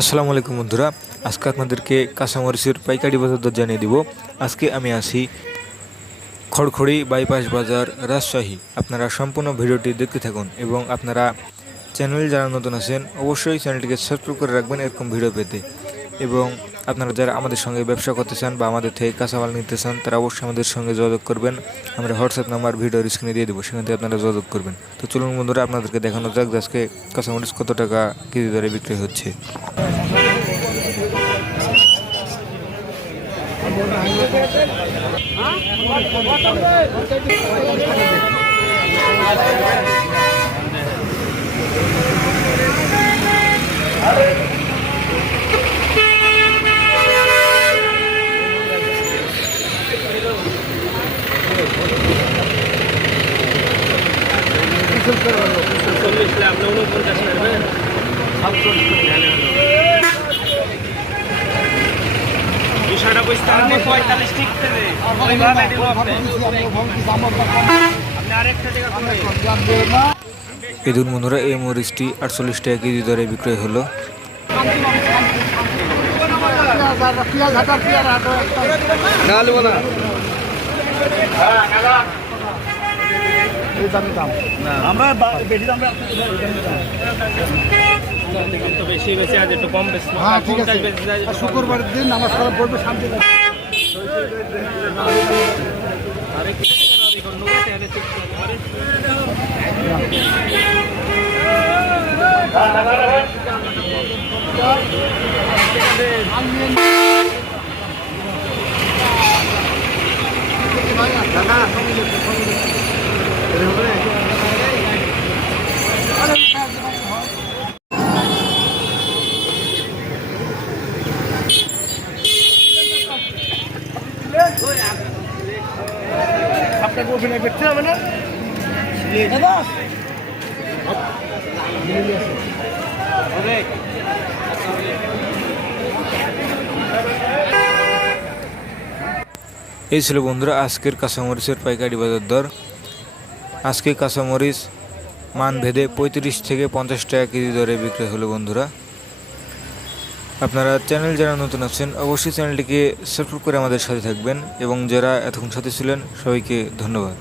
আসসালামু আলাইকুম বন্ধুরা, আজকে আপনাদেরকে কাঁচামরিচের পাইকারি বাজার দর জানিয়ে দিব। আজকে আমি আছি খড়খড়ি বাইপাস বাজার, রাজশাহী। আপনারা সম্পূর্ণ ভিডিওটি দেখতে থাকুন এবং আপনারা চ্যানেল যারা নতুন আছেন অবশ্যই চ্যানেলটিকে সাবস্ক্রাইব করে রাখবেন এরকম ভিডিও পেতে। এবং আপনারা যারা আমাদের সঙ্গে ব্যবসা করতে চান বা আমাদের থেকে কাঁচামাল নিতে চান তারা অবশ্যই আমাদের সঙ্গে যোগাযোগ করবেন। আমরা হোয়াটসঅ্যাপ নাম্বার ভিডিওর স্ক্রিনে দিয়ে দেবো, সেখান থেকে আপনারা যোগাযোগ করবেন। তো চলুন বন্ধুরা, আপনাদেরকে দেখানো যাক যে আজকে কাঁচামরিচ কত টাকা কেজি দরে বিক্রি হচ্ছে। এই দুন বন্ধুরা, এই মরিচটি 48 টাকা কেজি দরে বিক্রয় হলো। শুক্রবারের দিন নামাজ পড়া পড়বে শান্তি। আপনাকে অভিনয় করতে হবে না। এই ছিল বন্ধুরা আজকের কাঁচামরিচের পাইকারি বাজার দর। আজকে কাঁচামরিচ মান ভেদে 35 থেকে 50 টাকা কেজি দরে বিক্রি হলো বন্ধুরা। আপনারা চ্যানেল যারা নতুন আছেন অবশ্যই চ্যানেলটিকে সাবস্ক্রাইব করে আমাদের সাথে থাকবেন এবং যারা এতক্ষণ সাথে ছিলেন সবাইকে ধন্যবাদ।